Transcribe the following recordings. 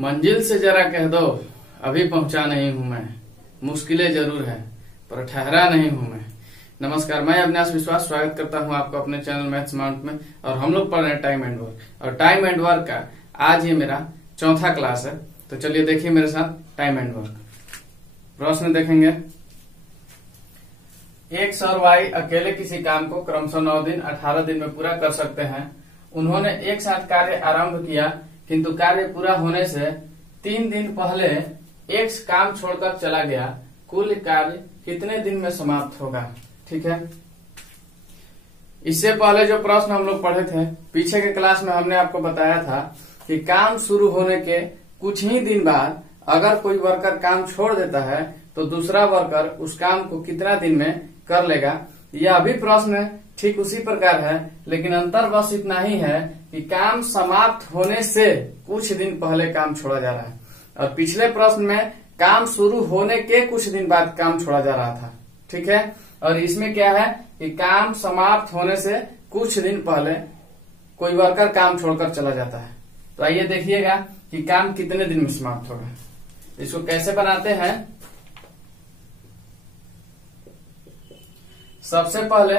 मंजिल से जरा कह दो अभी पहुंचा नहीं हूं मैं, मुश्किलें जरूर है पर ठहरा नहीं हूं मैं। नमस्कार, मैं अविनाश विश्वास स्वागत करता हूं आपको अपने चैनल मैथ्स माउंट में। और हम लोग पढ़ रहे हैं टाइम एंड वर्क, और टाइम एंड वर्क का आज ये मेरा चौथा क्लास है। तो चलिए देखिए मेरे साथ टाइम एंड वर्क। प्रश्न देखेंगे। एक्स और वाई अकेले किसी काम को क्रमशः 9 दिन 18 दिन में पूरा कर सकते हैं। उन्होंने एक साथ कार्य आरंभ किया, किंतु कार्य पूरा होने से 3 दिन पहले एक्स काम छोड़कर चला गया। कुल कार्य कितने दिन में समाप्त होगा? ठीक है। इससे पहले जो प्रश्न हम लोग पढ़े थे पीछे के क्लास में, हमने आपको बताया था कि काम शुरू होने के कुछ ही दिन बाद अगर कोई वर्कर काम छोड़ देता है तो दूसरा वर्कर उस काम को कितना दिन में कर लेगा। यह अभी प्रश्न ठीक उसी प्रकार है, लेकिन अंतर बस इतना ही है कि काम समाप्त होने से कुछ दिन पहले काम छोड़ा जा रहा है, और पिछले प्रश्न में काम शुरू होने के कुछ दिन बाद काम छोड़ा जा रहा था। ठीक है। और इसमें क्या है कि काम समाप्त होने से कुछ दिन पहले कोई वर्कर काम छोड़कर चला जाता है। तो आइए देखिएगा कि काम कितने दिन में समाप्त होगा। इसको कैसे बनाते हैं। सबसे पहले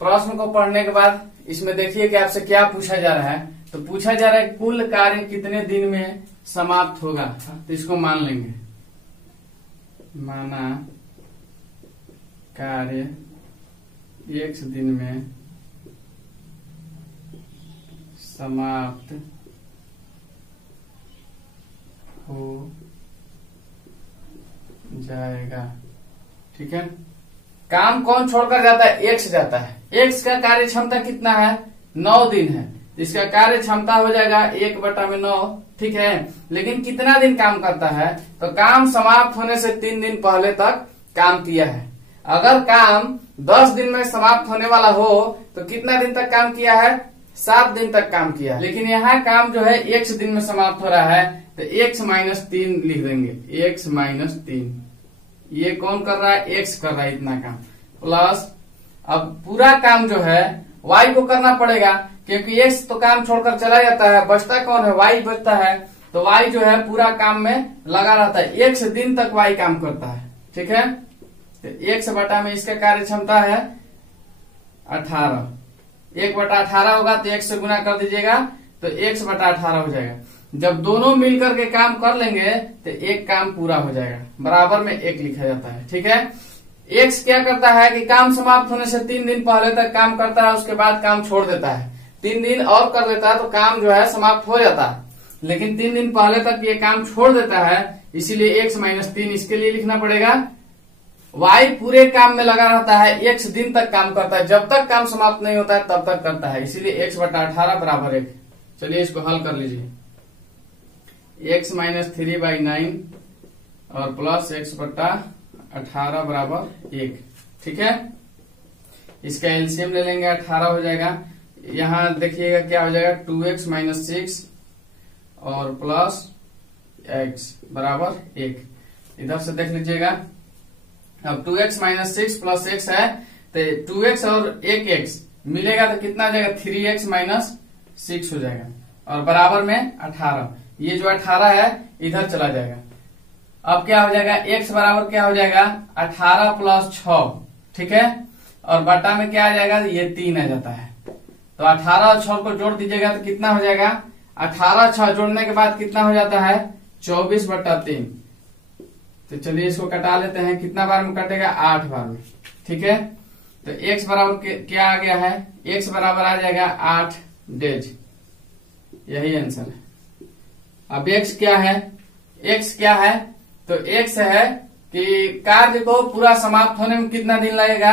प्रश्न को पढ़ने के बाद इसमें देखिए कि आपसे क्या पूछा जा रहा है। तो पूछा जा रहा है कुल कार्य कितने दिन में समाप्त होगा। तो इसको मान लेंगे, माना कार्य एक दिन में समाप्त हो जाएगा। ठीक है। काम कौन छोड़कर जाता है? एक्स जाता है। एक्स का कार्य क्षमता कितना है? 9 दिन है। इसका कार्य क्षमता हो जाएगा 1/9। ठीक है। लेकिन कितना दिन काम करता है? तो काम समाप्त होने से 3 दिन पहले तक काम किया है। अगर काम 10 दिन में समाप्त होने वाला हो तो कितना दिन तक काम किया है? 7 दिन तक काम किया है। लेकिन यहाँ काम जो है x दिन में समाप्त हो रहा है, तो x-3 लिख देंगे। x-3 ये कौन कर रहा है? x कर रहा है इतना काम, प्लस अब पूरा काम जो है y को करना पड़ेगा, क्योंकि x तो काम छोड़कर चला जाता है। बचता कौन है? y बचता है। तो y जो है पूरा काम में लगा रहता है। x दिन तक y काम करता है। ठीक है। तो x बटा में इसका कार्य क्षमता है 18। 1/18 होगा तो x से गुना कर दीजिएगा, तो x/18 हो जाएगा। जब दोनों मिलकर के काम कर लेंगे तो एक काम पूरा हो जाएगा। बराबर में 1 लिखा जाता है। ठीक है। x क्या करता है कि काम समाप्त होने से 3 दिन पहले तक काम करता है, उसके बाद काम छोड़ देता है। 3 दिन और कर लेता है तो काम जो है समाप्त हो जाता है, लेकिन 3 दिन पहले तक ये काम छोड़ देता है, इसीलिए x-3 इसके लिए लिखना पड़ेगा। y पूरे काम में लगा रहता है, x दिन तक काम करता है, जब तक काम समाप्त नहीं होता है तब तक करता है, इसीलिए x/18 बराबर 1। चलिए इसको हल कर लीजिए। x-3/9 और प्लस x/18 बराबर 1। ठीक है। इसका एलसीएम ले लेंगे, 18 हो जाएगा। यहाँ देखिएगा क्या हो जाएगा, 2x-6 और प्लस x बराबर 1। इधर से देख लीजिएगा। अब 2x-6 प्लस x है, तो 2x और 1x मिलेगा तो कितना हो जाएगा? 3x-6 हो जाएगा, और बराबर में 18। ये जो 18 है इधर चला जाएगा। अब क्या हो जाएगा? x बराबर क्या हो जाएगा? 18 प्लस 6। ठीक है। और बटा में क्या आ जाएगा? ये 3 आ जाता है। तो 18 और 6 को जोड़ दीजिएगा तो कितना हो जाएगा? 18 6 जोड़ने के बाद कितना हो जाता है? 24/3। तो चलिए इसको कटा लेते हैं। कितना बार में कटेगा? 8 बार में। ठीक है। तो x बराबर क्या आ गया है? x बराबर आ जाएगा 8 डेज। यही आंसर है। अब x क्या है? x क्या है? तो x है कि कार्य को पूरा समाप्त होने में कितना दिन लगेगा।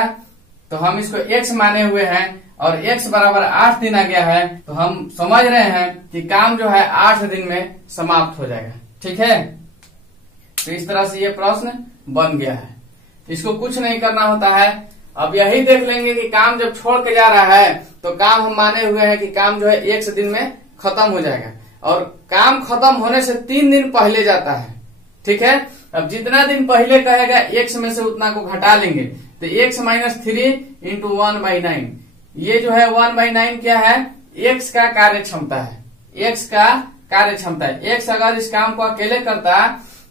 तो हम इसको x माने हुए हैं, और x बराबर 8 दिन आ गया है, तो हम समझ रहे हैं कि काम जो है 8 दिन में समाप्त हो जाएगा। ठीक है। तो इस तरह से ये प्रश्न बन गया है। इसको कुछ नहीं करना होता है। अब यही देख लेंगे कि काम जब छोड़ के जा रहा है तो काम हम माने हुए हैं कि काम जो है 1 दिन में खत्म हो जाएगा, और काम खत्म होने से 3 दिन पहले जाता है। ठीक है। अब जितना दिन पहले कहेगा x में से उतना को घटा लेंगे, तो x-3 इंटू 1/9। ये जो है 1/9 क्या है? x का कार्य क्षमता है। x का कार्य क्षमता है। एक्स अगर इस काम को अकेले करता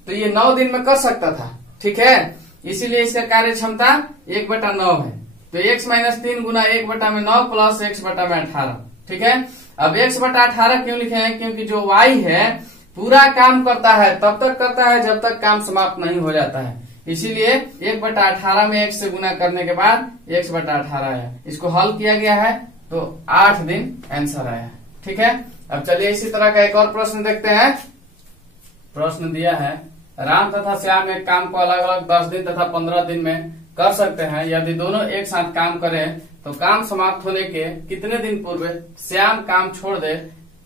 तो ये 9 दिन में कर सकता था, ठीक है, इसीलिए इसका कार्य क्षमता 1/9 है। तो x माइनस 3 गुना 1/9 प्लस x/18, ठीक है। अब x/18 क्यों लिखे हैं, क्योंकि जो y है पूरा काम करता है तब तक करता है जब तक काम समाप्त नहीं हो जाता है, इसीलिए 1/18 में x से गुना करने के बाद x/18 आया। इसको हल किया गया है तो 8 दिन आंसर आया, ठीक है। अब चलिए इसी तरह का एक और प्रश्न देखते हैं। प्रश्न दिया है, राम तथा श्याम एक काम को अलग अलग 10 दिन तथा 15 दिन में कर सकते हैं। यदि दोनों एक साथ काम करें तो काम समाप्त होने के कितने दिन पूर्व श्याम काम छोड़ दे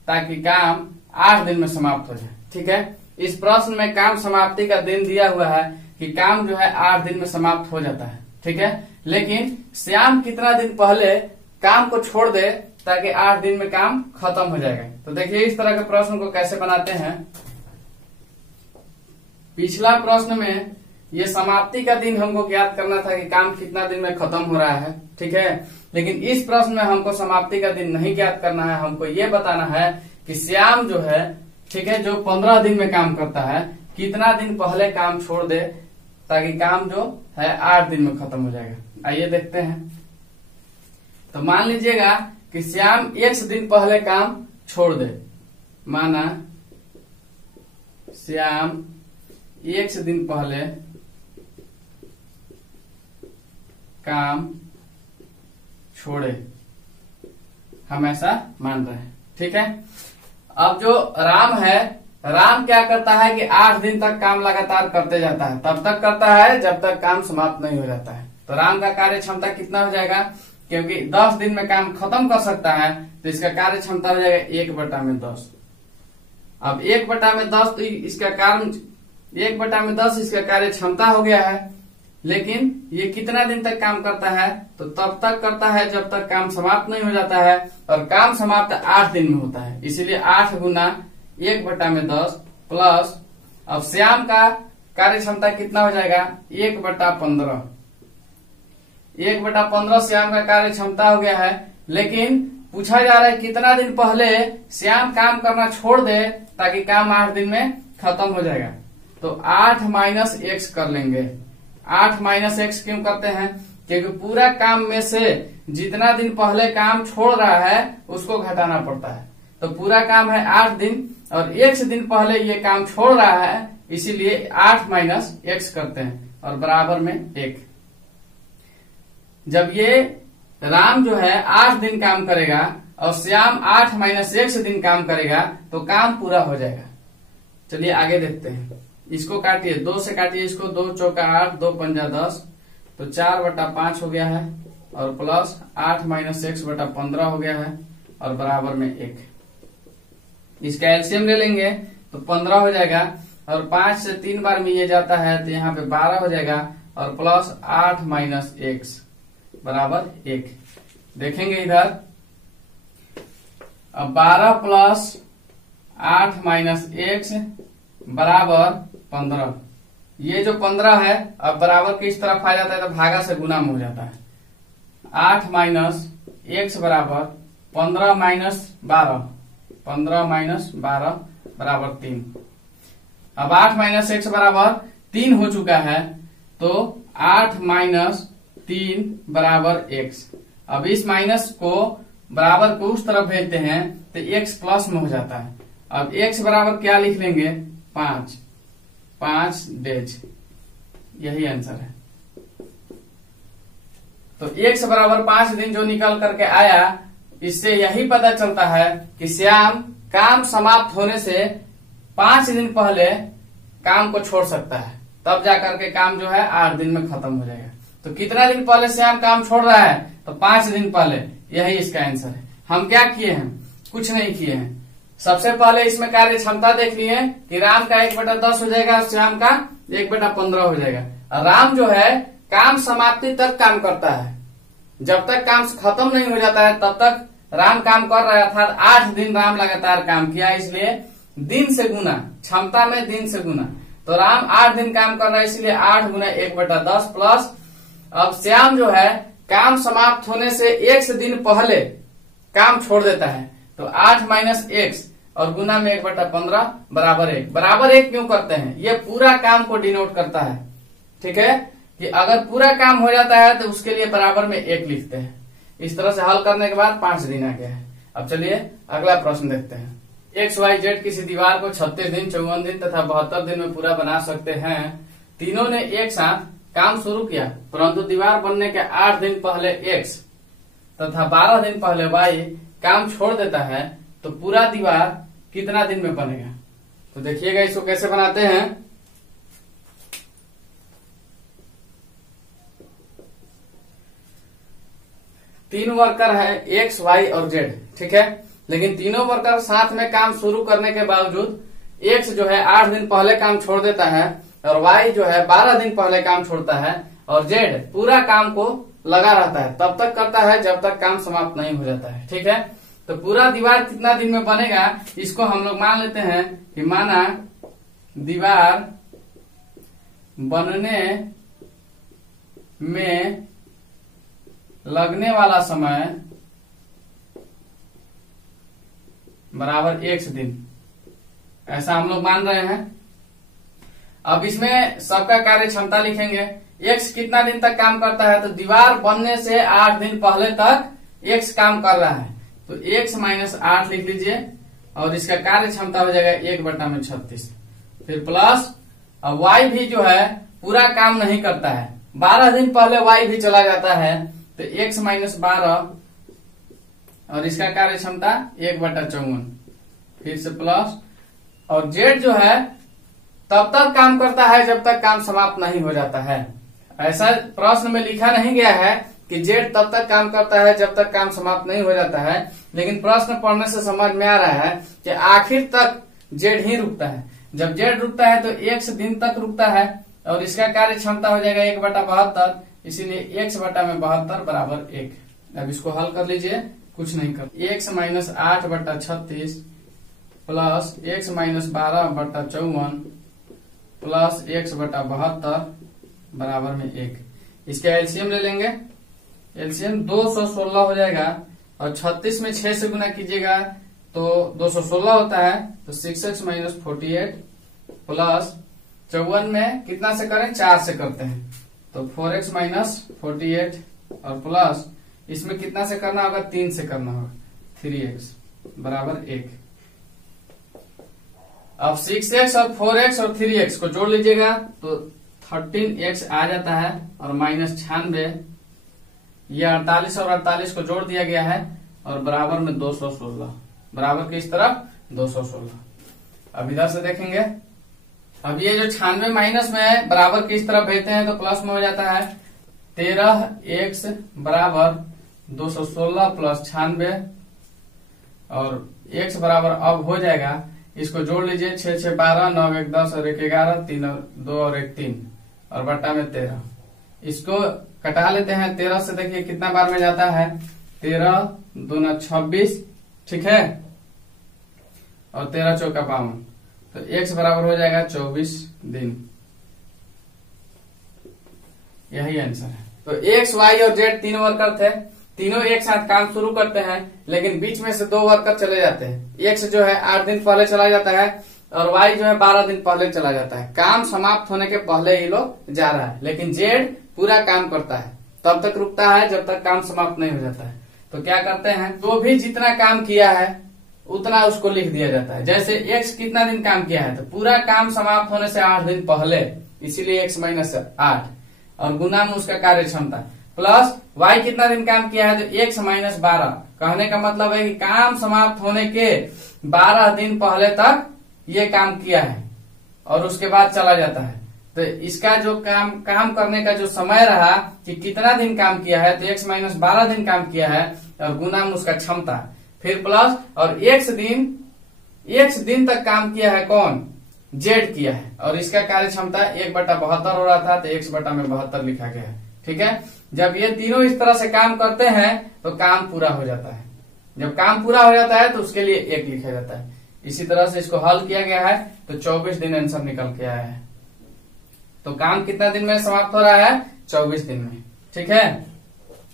ताकि काम 8 दिन में समाप्त हो जाए, ठीक है। इस प्रश्न में काम समाप्ति का दिन दिया हुआ है कि काम जो है 8 दिन में समाप्त हो जाता है, ठीक है, लेकिन श्याम कितना दिन पहले काम को छोड़ दे ताकि 8 दिन में काम खत्म हो जाएगा। तो देखिए इस तरह के प्रश्न को कैसे बनाते हैं। पिछला प्रश्न में ये समाप्ति का दिन हमको ज्ञात करना था कि काम कितना दिन में खत्म हो रहा है, ठीक है, लेकिन इस प्रश्न में हमको समाप्ति का दिन नहीं ज्ञात करना है। हमको ये बताना है कि श्याम जो है, ठीक है, जो 15 दिन में काम करता है, कितना दिन पहले काम छोड़ दे ताकि काम जो है 8 दिन में खत्म हो जाएगा। आइए देखते हैं। तो मान लीजिएगा कि श्याम x दिन पहले काम छोड़ दे, माना श्याम x दिन पहले काम छोड़े, हम ऐसा मान रहे हैं, ठीक है। अब जो राम है, राम क्या करता है कि 8 दिन तक काम लगातार करते जाता है, तब तक करता है जब तक काम समाप्त नहीं हो जाता है। तो राम का कार्य क्षमता कितना हो जाएगा, क्योंकि 10 दिन में काम खत्म कर सकता है तो इसका कार्य क्षमता हो जाएगा 1/10। अब 1/10 तो इसका कारण 1/10 इसका कार्य क्षमता हो गया है, लेकिन ये कितना दिन तक काम करता है, तो तब तक करता है जब तक काम समाप्त नहीं हो जाता है, और काम समाप्त 8 दिन में होता है, इसीलिए 8 गुना 1/10 प्लस, अब श्याम का कार्य क्षमता कितना हो जाएगा 1/15। 1/15 श्याम का कार्य क्षमता हो गया है, लेकिन पूछा जा रहा है कितना दिन पहले श्याम काम करना छोड़ दे ताकि काम 8 दिन में खत्म हो जाएगा। तो 8 माइनस x कर लेंगे। 8 माइनस x क्यों करते हैं, क्योंकि पूरा काम में से जितना दिन पहले काम छोड़ रहा है उसको घटाना पड़ता है। तो पूरा काम है 8 दिन और x दिन पहले ये काम छोड़ रहा है, इसीलिए 8 माइनस x करते हैं और बराबर में 1। जब ये राम जो है 8 दिन काम करेगा और श्याम 8 माइनस x दिन काम करेगा तो काम पूरा हो जाएगा। चलिए आगे देखते हैं। इसको काटिए, 2 से काटिए इसको, 2 चौका 8, 2 पंजा 10, तो 4/5 हो गया है और प्लस 8 माइनस x/15 हो गया है और बराबर में 1। इसका एलसीएम ले लेंगे तो 15 हो जाएगा और 5 से 3 बार में ये जाता है तो यहाँ पे 12 हो जाएगा और प्लस 8 माइनस x बराबर 1। देखेंगे इधर, अब 12 प्लस 8 माइनस x बराबर 15। ये जो 15 है अब बराबर के इस तरफ आ जाता है तो भागा से गुना में हो जाता है। 8 माइनस x बराबर 15 माइनस 12, 15 माइनस 12 बराबर 3। अब 8 माइनस x बराबर 3 हो चुका है, तो 8 माइनस 3 बराबर x। अब इस माइनस को बराबर को उस तरफ भेजते हैं तो x प्लस में हो जाता है। अब x बराबर क्या लिख लेंगे 5 डेज, यही आंसर है। तो x बराबर 5 दिन जो निकल करके आया, इससे यही पता चलता है कि श्याम काम समाप्त होने से 5 दिन पहले काम को छोड़ सकता है, तब जाकर के काम जो है 8 दिन में खत्म हो जाएगा। तो कितना दिन पहले श्याम काम छोड़ रहा है, तो 5 दिन पहले, यही इसका आंसर है। हम क्या किए हैं, कुछ नहीं किए हैं। सबसे पहले इसमें कार्य क्षमता देख लिए कि राम का 1/10 हो जाएगा और श्याम का 1/15 हो जाएगा। और राम जो है काम समाप्ति तक काम करता है, जब तक काम खत्म नहीं हो जाता है तब तक राम काम कर रहा था। 8 दिन राम लगातार काम किया, इसलिए दिन से गुना, क्षमता में दिन से गुना। तो राम 8 दिन काम कर रहा है, इसलिए 8 गुना 1/10 प्लस, अब श्याम जो है काम समाप्त होने से 1 दिन पहले काम छोड़ देता है, तो 8 माइनस x और गुना में 1/15 बराबर 1। बराबर 1 क्यों करते हैं? ये पूरा काम को डिनोट करता है। ठीक है, कि अगर पूरा काम हो जाता है तो उसके लिए बराबर में 1 लिखते हैं। इस तरह से हल करने के बाद 5 दिन आ गया है। अब चलिए अगला प्रश्न देखते हैं। XYZ किसी दीवार को 36 दिन, 54 दिन तथा 72 दिन में पूरा बना सकते हैं। तीनों ने एक साथ काम शुरू किया, परंतु दीवार बनने के 8 दिन पहले X तथा 12 दिन पहले Y काम छोड़ देता है, तो पूरा दीवार कितना दिन में बनेगा? तो देखिएगा इसको कैसे बनाते हैं। तीन वर्कर है X, Y और Z। ठीक है, लेकिन तीनों वर्कर साथ में काम शुरू करने के बावजूद X जो है 8 दिन पहले काम छोड़ देता है और Y जो है 12 दिन पहले काम छोड़ता है और Z पूरा काम को लगा रहता है, तब तक करता है जब तक काम समाप्त नहीं हो जाता है। ठीक है, तो पूरा दीवार कितना दिन में बनेगा, इसको हम लोग मान लेते हैं कि माना दीवार बनने में लगने वाला समय बराबर 1 दिन, ऐसा हम लोग मान रहे हैं। अब इसमें सबका कार्य क्षमता लिखेंगे। X कितना दिन तक काम करता है, तो दीवार बनने से 8 दिन पहले तक X काम कर रहा है, तो X - 8 लिख लीजिए और इसका कार्य क्षमता हो जाएगा 1/36। फिर प्लस, अब Y भी जो है पूरा काम नहीं करता है, 12 दिन पहले Y भी चला जाता है, तो X - 12 और इसका कार्य क्षमता 1/54। फिर से प्लस, और Z जो है तब तक काम करता है जब तक काम समाप्त नहीं हो जाता है। ऐसा प्रश्न में लिखा नहीं गया है कि Z तब तक काम करता है जब तक काम समाप्त नहीं हो जाता है, लेकिन प्रश्न पढ़ने से समझ में आ रहा है कि आखिर तक Z ही रुकता है। जब Z रुकता है तो X दिन तक रुकता है और इसका कार्य क्षमता हो जाएगा 1/72, इसीलिए X/72 बराबर 1। अब इसको हल कर लीजिए, कुछ नहीं कर, X - 8/36 plus X - 12/54 plus X/72 बराबर में 1। इसका एलसीएम ले लेंगे। एलसीएम 216 हो जाएगा और 36 में 6 से गुना कीजिएगा तो 216 होता है, तो 6x - 48 प्लस 54 में कितना से करें, 4 से करते हैं, तो 4x - 48 और प्लस इसमें कितना से करना होगा, 3 से करना होगा, 3x बराबर 1। अब 6x और 4x और 3x को जोड़ लीजिएगा तो 13x आ जाता है और -96, ये 48 और 48 को जोड़ दिया गया है और बराबर में 216, बराबर किस तरफ, 216। अब इधर से देखेंगे, अब ये जो 96 माइनस में है बराबर किस तरफ भेजते हैं तो प्लस में हो जाता है। 13x बराबर 216 प्लस 96 और x बराबर अब हो जाएगा, इसको जोड़ लीजिए, 6 6 12, 9 1 10 और 1 11, 3 2 और 1 3 और बट्टा में 13। इसको कटा लेते हैं, 13 से देखिए कितना बार में जाता है, 13 दूना 26, ठीक है, और 13 चौका 52, तो x बराबर हो जाएगा 24 दिन। यही आंसर है। तो x, y और z 3 वर्कर थे, तीनों एक साथ काम शुरू करते हैं, लेकिन बीच में से 2 वर्कर चले जाते हैं। x जो है 8 दिन पहले चला जाता है और y जो है 12 दिन पहले चला जाता है। काम समाप्त होने के पहले ही लोग जा रहा है, लेकिन z पूरा काम करता है, तब तक रुकता है जब तक काम समाप्त नहीं हो जाता है। तो क्या करते हैं, जो भी जितना काम किया है उतना उसको लिख दिया जाता है। जैसे x कितना दिन काम किया है, तो पूरा काम समाप्त होने से 8 दिन पहले, इसीलिए x - 8 और गुना में उसका कार्य क्षमता, प्लस y कितना दिन काम किया है तो x - 12। कहने का मतलब है कि काम समाप्त होने के 12 दिन पहले तक ये काम किया है और उसके बाद चला जाता है। तो इसका जो काम करने का जो समय रहा कि कितना दिन काम किया है, तो x - 12 दिन काम किया है और गुना में उसका क्षमता, फिर प्लस और x दिन तक काम किया है, कौन, z किया है, और इसका कार्य क्षमता 1/72 हो रहा था, तो x/72 लिखा गया है। ठीक है, जब ये तीनों इस तरह से काम करते हैं तो काम पूरा हो जाता है। जब काम पूरा हो जाता है तो उसके लिए 1 लिखा जाता है। इसी तरह से इसको हल किया गया है तो 24 दिन आंसर निकल के आया है। तो काम कितना दिन में समाप्त हो रहा है, 24 दिन में। ठीक है,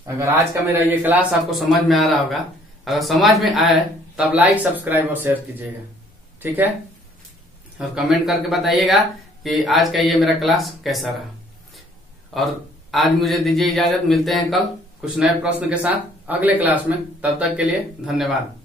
अगर आज का मेरा ये क्लास आपको समझ में आ रहा होगा, अगर समझ में आए तब लाइक, सब्सक्राइब और शेयर कीजिएगा। ठीक है, और कमेंट करके बताइएगा कि आज का ये मेरा क्लास कैसा रहा। और आज मुझे दीजिए इजाजत, मिलते हैं कल कुछ नए प्रश्न के साथ अगले क्लास में। तब तक के लिए धन्यवाद।